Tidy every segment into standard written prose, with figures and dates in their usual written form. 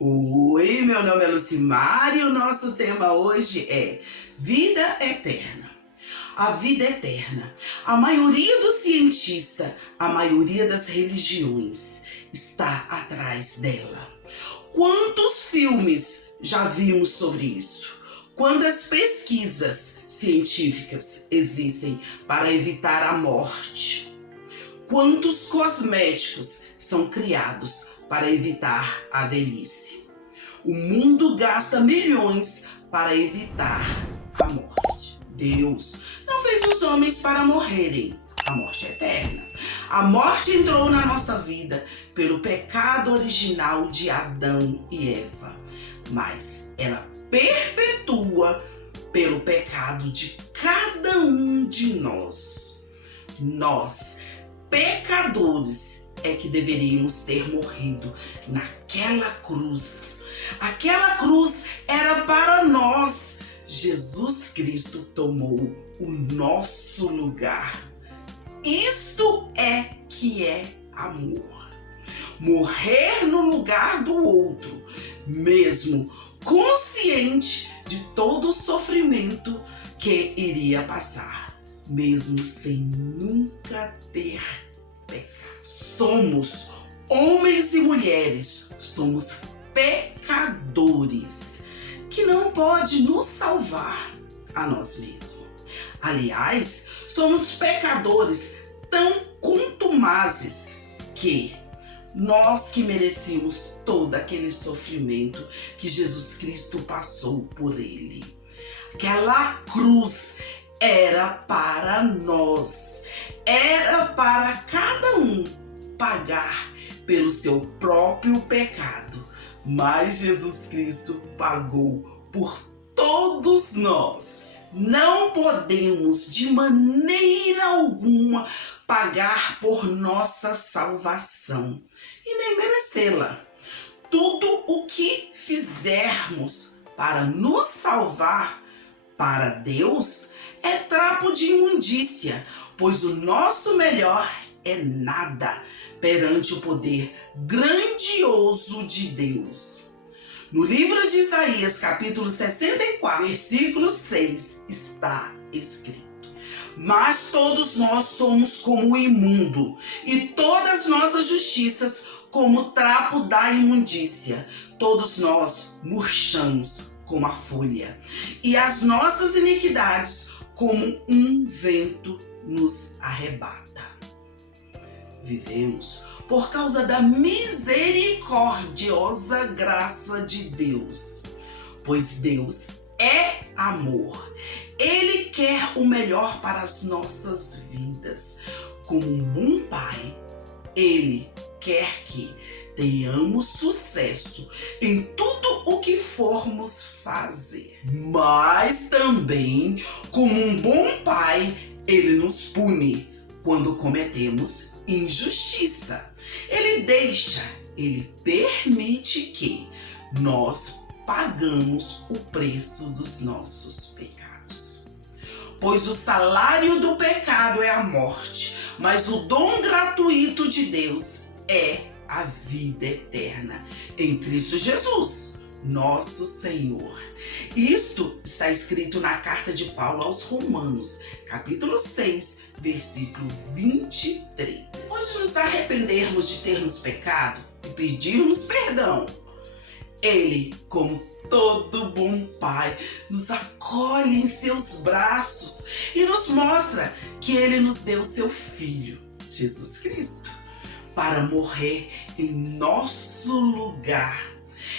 Oi, meu nome é Lucimar e o nosso tema hoje é vida eterna. A vida eterna. A maioria dos cientistas, a maioria das religiões está atrás dela. Quantos filmes já vimos sobre isso? Quantas pesquisas científicas existem para evitar a morte? Quantos cosméticos são criados para evitar a velhice? O mundo gasta milhões para evitar a morte. Deus não fez os homens para morrerem. A morte é eterna. A morte entrou na nossa vida pelo pecado original de Adão e Eva, mas ela perpetua pelo pecado de cada um de nós. Nós, pecadores, é que deveríamos ter morrido naquela cruz. Aquela cruz era para nós. Jesus Cristo tomou o nosso lugar. Isto é que é amor. Morrer no lugar do outro, mesmo consciente de todo o sofrimento que iria passar, mesmo sem nunca ter pecado. Somos homens e mulheres, somos pecadores, que não pode nos salvar a nós mesmos. Aliás, somos pecadores tão contumazes que nós que merecemos todo aquele sofrimento que Jesus Cristo passou por ele. Aquela cruz era para nós, era para cada um pagar pelo seu próprio pecado, mas Jesus Cristo pagou por todos nós. Não podemos de maneira alguma pagar por nossa salvação e nem merecê-la. Tudo o que fizermos para nos salvar para Deus é trapo de imundícia, pois o nosso melhor é nada perante o poder grandioso de Deus. No livro de Isaías, capítulo 64, versículo 6, está escrito: mas todos nós somos como o imundo, e todas nossas justiças como trapo da imundícia. Todos nós murchamos como a folha, e as nossas iniquidades como um vento nos arrebata. Vivemos por causa da misericordiosa graça de Deus, pois Deus é amor. Ele quer o melhor para as nossas vidas. Como um bom pai, Ele quer que tenhamos sucesso em tudo o que formos fazer. Mas também, como um bom pai, Ele nos pune quando cometemos injustiça. Ele permite que nós pagamos o preço dos nossos pecados. Pois o salário do pecado é a morte, mas o dom gratuito de Deus é a vida eterna em Cristo Jesus, nosso Senhor. Isto está escrito na carta de Paulo aos Romanos, capítulo 6, versículo 23. Depois de nos arrependermos de termos pecado e pedirmos perdão, Ele, como todo bom pai, nos acolhe em seus braços e nos mostra que Ele nos deu seu Filho, Jesus Cristo, para morrer em nosso lugar.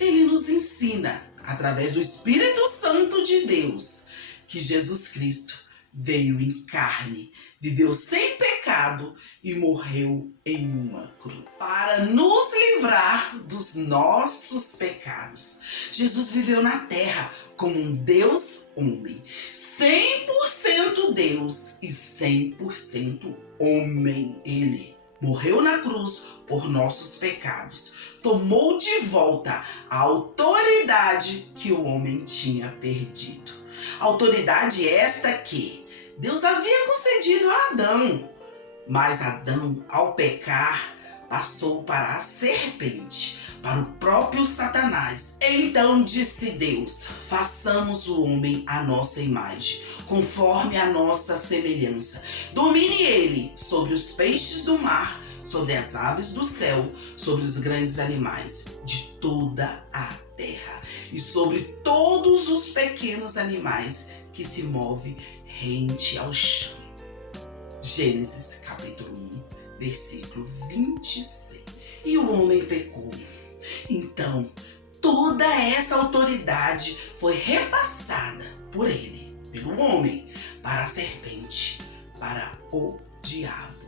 Ele nos ensina, através do Espírito Santo de Deus, que Jesus Cristo veio em carne, viveu sem pecado e morreu em uma cruz para nos livrar dos nossos pecados. Jesus viveu na terra como um Deus homem, 100% Deus e 100% homem. Ele morreu na cruz por nossos pecados, tomou de volta a autoridade que o homem tinha perdido. Autoridade esta que Deus havia concedido a Adão, mas Adão, ao pecar, passou para a serpente, para o próprio Satanás. Então disse Deus: façamos o homem à nossa imagem, conforme a nossa semelhança. Domine ele sobre os peixes do mar, sobre as aves do céu, sobre os grandes animais de toda a terra e sobre todos os pequenos animais que se movem rente ao chão. Gênesis capítulo 1, versículo 26. E o homem pecou. Então, toda essa autoridade foi repassada por ele, pelo homem, para a serpente, para o diabo.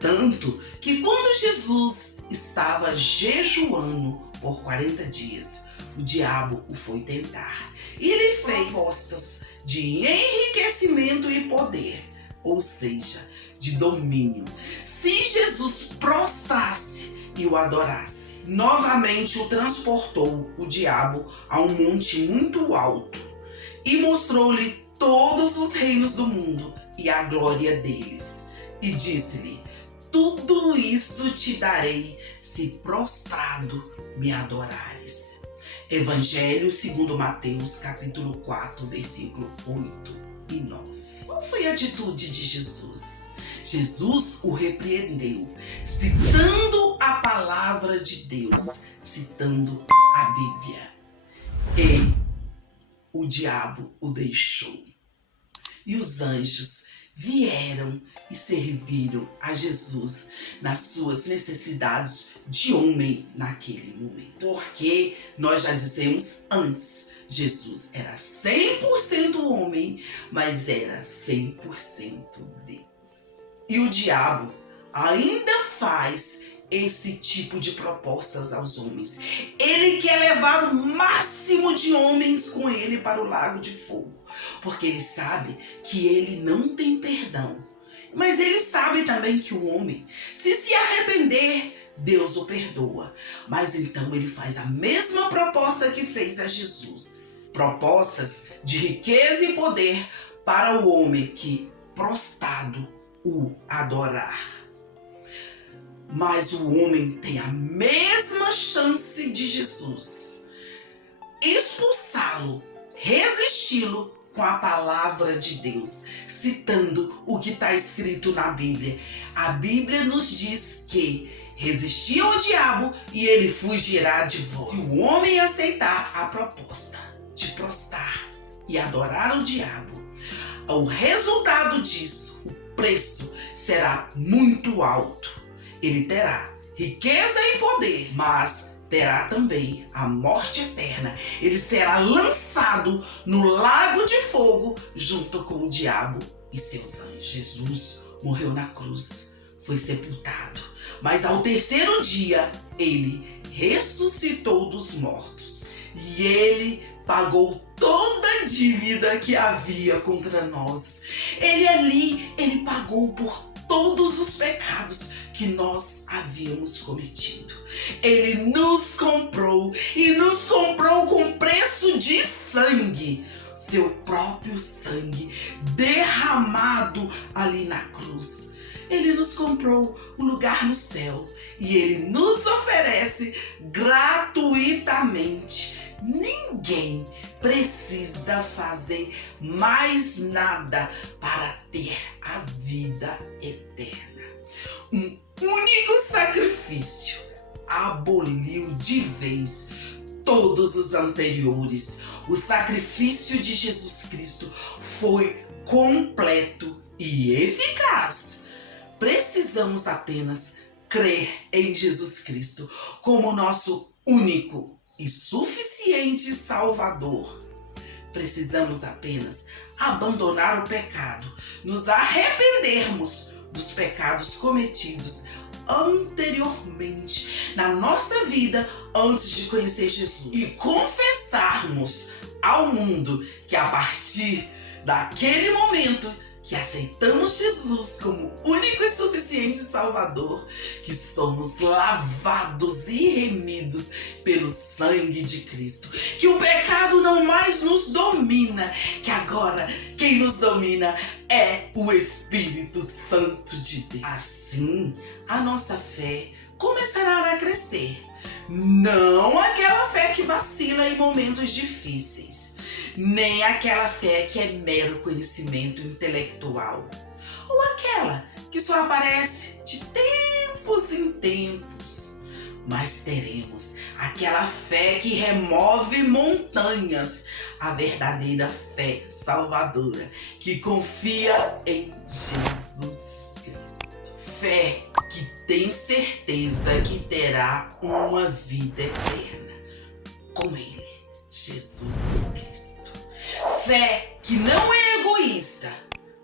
Tanto que quando Jesus estava jejuando por 40 dias, o diabo o foi tentar. E ele fez propostas de enriquecimento e poder, ou seja, de domínio. Se Jesus prostrasse e o adorasse, novamente o transportou o diabo a um monte muito alto e mostrou-lhe todos os reinos do mundo e a glória deles. E disse-lhe: tudo isso te darei se prostrado me adorares. Evangelho segundo Mateus capítulo 4, versículo 8 e 9. Qual foi a atitude de Jesus? Jesus o repreendeu, citando a palavra de Deus, citando a Bíblia. E o diabo o deixou. E os anjos vieram e serviram a Jesus nas suas necessidades de homem naquele momento. Porque nós já dissemos antes, Jesus era 100% homem, mas era 100% Deus. E o diabo ainda faz esse tipo de propostas aos homens. Ele quer levar o máximo de homens com ele para o lago de fogo, porque ele sabe que ele não tem perdão. Mas ele sabe também que o homem, se arrepender, Deus o perdoa. Mas então ele faz a mesma proposta que fez a Jesus. Propostas de riqueza e poder para o homem que prostrado o adorar. Mas o homem tem a mesma chance de Jesus expulsá-lo, resisti-lo com a palavra de Deus, citando o que está escrito na Bíblia. A Bíblia nos diz que resistir ao diabo e ele fugirá de vós. Se o homem aceitar a proposta de prostrar e adorar o diabo, o resultado disso, o preço será muito alto. Ele terá riqueza e poder, mas terá também a morte eterna. Ele será lançado no lago de fogo junto com o diabo e seus anjos. Jesus morreu na cruz, foi sepultado, mas ao terceiro dia ele ressuscitou dos mortos. E ele pagou toda a dívida que havia contra nós. Ele pagou por todos os pecados que nós havíamos cometido. Ele nos comprou e nos comprou com preço de sangue, seu próprio sangue derramado ali na cruz. Ele nos comprou um lugar no céu e ele nos oferece gratuitamente. Ninguém precisa fazer mais nada para ter a vida eterna. Um único sacrifício aboliu de vez todos os anteriores. O sacrifício de Jesus Cristo foi completo e eficaz. Precisamos apenas crer em Jesus Cristo como nosso único e suficiente Salvador. Precisamos apenas abandonar o pecado, nos arrependermos dos pecados cometidos anteriormente na nossa vida antes de conhecer Jesus e confessarmos ao mundo que a partir daquele momento que aceitamos Jesus como único e suficiente Salvador, que somos lavados e remidos pelo sangue de Cristo, que o pecado não mais nos domina, que agora quem nos domina é o Espírito Santo de Deus. Assim, a nossa fé começará a crescer, Não aquela fé que vacila em momentos difíceis, nem aquela fé que é mero conhecimento intelectual, ou aquela que só aparece de tempos em tempos. Mas teremos aquela fé que remove montanhas, a verdadeira fé salvadora, que confia em Jesus Cristo. Fé que tem certeza que terá uma vida eterna com Ele, Jesus Cristo. Fé que não é egoísta,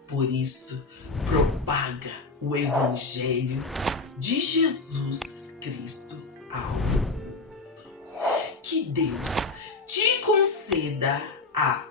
por isso propaga o Evangelho de Jesus Cristo ao mundo. Que Deus te conceda a